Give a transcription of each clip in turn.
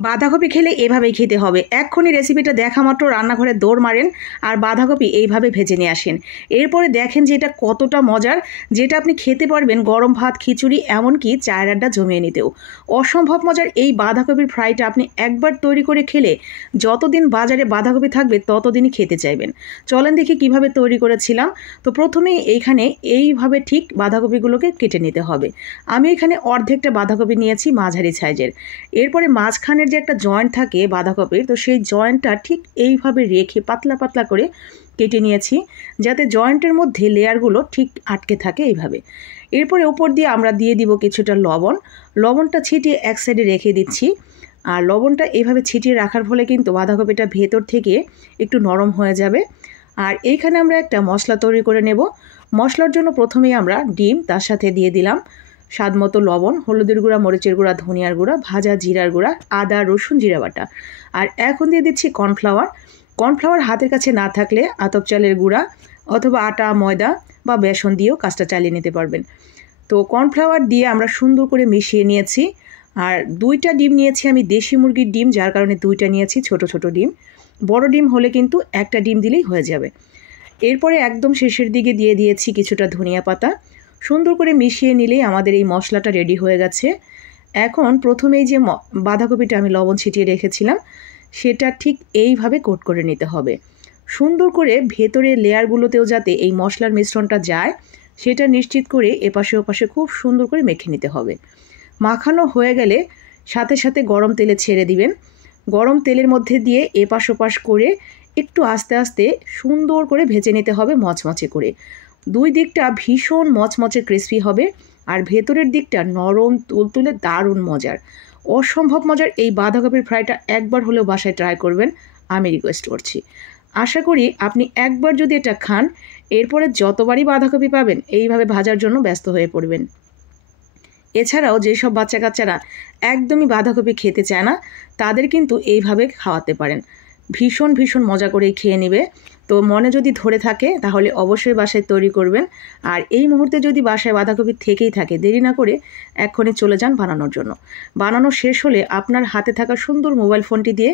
বাঁধাকপি খেলে এভাবেই খেতে হবে। এক্ষুনি রেসিপিটা দেখা মাত্র রান্নাঘরে দৌড় মারেন আর বাঁধাকপি এইভাবে ভেজে নিয়ে আসেন। এরপরে দেখেন যে এটা কতটা মজার, যেটা আপনি খেতে পারবেন গরম ভাত, খিচুড়ি, এমনকি চায়ের আড্ডা জমিয়ে নিতেও। অসম্ভব মজার এই বাঁধাকপির ফ্রাইটা আপনি একবার তৈরি করে খেলে যতদিন বাজারে বাঁধাকপি থাকবে ততদিনই খেতে চাইবেন। চলেন দেখি কিভাবে তৈরি করেছিলাম। তো প্রথমেই এইখানে এইভাবে ঠিক বাঁধাকপিগুলোকে কেটে নিতে হবে। আমি এখানে অর্ধেকটা বাঁধাকপি নিয়েছি মাঝারি সাইজের। এরপরে মাঝখানে যে একটা জয়েন্ট থাকে বাঁধাকপির, তো সেই জয়েন্টটা ঠিক এইভাবে রেখে পাতলা পাতলা করে কেটে নিয়েছি, যাতে জয়েন্টের মধ্যে লেয়ারগুলো ঠিক আটকে থাকে এইভাবে। এরপরে উপর দিয়ে আমরা দিয়ে দিব কিছুটা লবণ। লবণটা ছিটিয়ে এক সাইডে রেখে দিচ্ছি। আর লবণটা এইভাবে ছিটিয়ে রাখার ফলে কিন্তু বাঁধাকপিটা ভেতর থেকে একটু নরম হয়ে যাবে। আর এইখানে আমরা একটা মশলা তৈরি করে নেব। মশলার জন্য প্রথমেই আমরা ডিম, তার সাথে দিয়ে দিলাম স্বাদ মতো লবণ, হলুদের গুঁড়া, মরিচের গুঁড়া, ধনিয়ার গুঁড়া, ভাজা জিরার গুঁড়া, আদা রসুন জিরা বাটা। আর এখন দিয়ে দিচ্ছি কর্নফ্লাওয়ার। কর্নফ্লাওয়ার হাতের কাছে না থাকলে আতপ চালের গুঁড়া অথবা আটা, ময়দা বা বেসন দিয়েও কাজটা চালিয়ে নিতে পারবেন। তো কর্নফ্লাওয়ার দিয়ে আমরা সুন্দর করে মিশিয়ে নিয়েছি। আর 2টা ডিম নিয়েছি আমি, দেশি মুরগির ডিম, যার কারণে 2টা নিয়েছি, ছোট ছোট ডিম। বড় ডিম হলে কিন্তু একটা ডিম দিলেই হয়ে যাবে। এরপরে একদম শেষের দিকে দিয়ে দিয়েছি কিছুটা ধনিয়া পাতা। সুন্দর করে মিশিয়ে নিলেই আমাদের এই মশলাটা রেডি হয়ে গেছে। এখন প্রথমেই যে বাঁধাকপিটা আমি লবণ ছিটিয়ে রেখেছিলাম সেটা ঠিক এইভাবে কোট করে নিতে হবে। সুন্দর করে ভেতরের লেয়ারগুলোতেও যাতে এই মশলার মিশ্রণটা যায় সেটা নিশ্চিত করে এপাশে ওপাশে খুব সুন্দর করে মেখে নিতে হবে। মাখানো হয়ে গেলে সাথে সাথে গরম তেলে ছেড়ে দিবেন। গরম তেলের মধ্যে দিয়ে এপাশ ওপাশ করে একটু আস্তে আস্তে সুন্দর করে ভেজে নিতে হবে মচমচে করে। 2 দিকটা ভীষণ মচমচে ক্রিস্পি হবে আর ভেতরের দিকটা নরম তুলতুলে দারুণ মজার। অসম্ভব মজার এই বাঁধাকপির ফ্রাইটা একবার হলেও বাসায় ট্রাই করবেন, আমি রিকোয়েস্ট করছি। আশা করি আপনি একবার যদি এটা খান এরপরে যতবারই বাঁধাকপি পাবেন এইভাবে ভাজার জন্য ব্যস্ত হয়ে পড়বেন। এছাড়াও যেসব বাচ্চা কাচ্চারা একদমই বাঁধাকপি খেতে চায় না তাদের কিন্তু এইভাবে খাওয়াতে পারেন। ভীষণ ভীষণ মজা করেই খেয়ে নেবে। তো মনে যদি ধরে থাকে তাহলে অবশ্যই বাসায় তৈরি করবেন। আর এই মুহূর্তে যদি বাসায় বাঁধাকপি থেকেই থাকে, দেরি না করে এক্ষুনি চলে যান বানানোর জন্য। বানানো শেষ হলে আপনার হাতে থাকা সুন্দর মোবাইল ফোনটি দিয়ে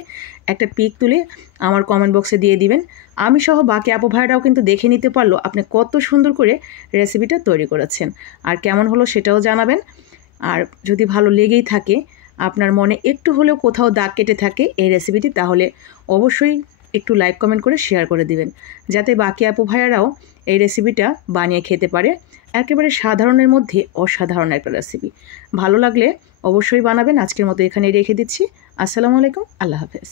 একটা পিক তুলে আমার কমেন্ট বক্সে দিয়ে দিবেন। আমি সহ বাকি আপু ভাইরাও কিন্তু দেখে নিতে পারলো আপনি কত সুন্দর করে রেসিপিটা তৈরি করেছেন। আর কেমন হলো সেটাও জানাবেন। আর যদি ভালো লেগেই থাকে, আপনার মনে একটু হলেও কোথাও দাগ কেটে থাকে এই রেসিপিটি, তাহলে অবশ্যই একটু লাইক কমেন্ট করে শেয়ার করে দিবেন, যাতে বাকি আপু ভাইয়ারাও এই রেসিপিটা বানিয়ে খেতে পারে। একেবারে সাধারণের মধ্যে অসাধারণ একটা রেসিপি। ভালো লাগলে অবশ্যই বানাবেন। আজকের মতো এখানেই রেখে দিচ্ছি। আসসালামু আলাইকুম, আল্লাহ হাফেজ।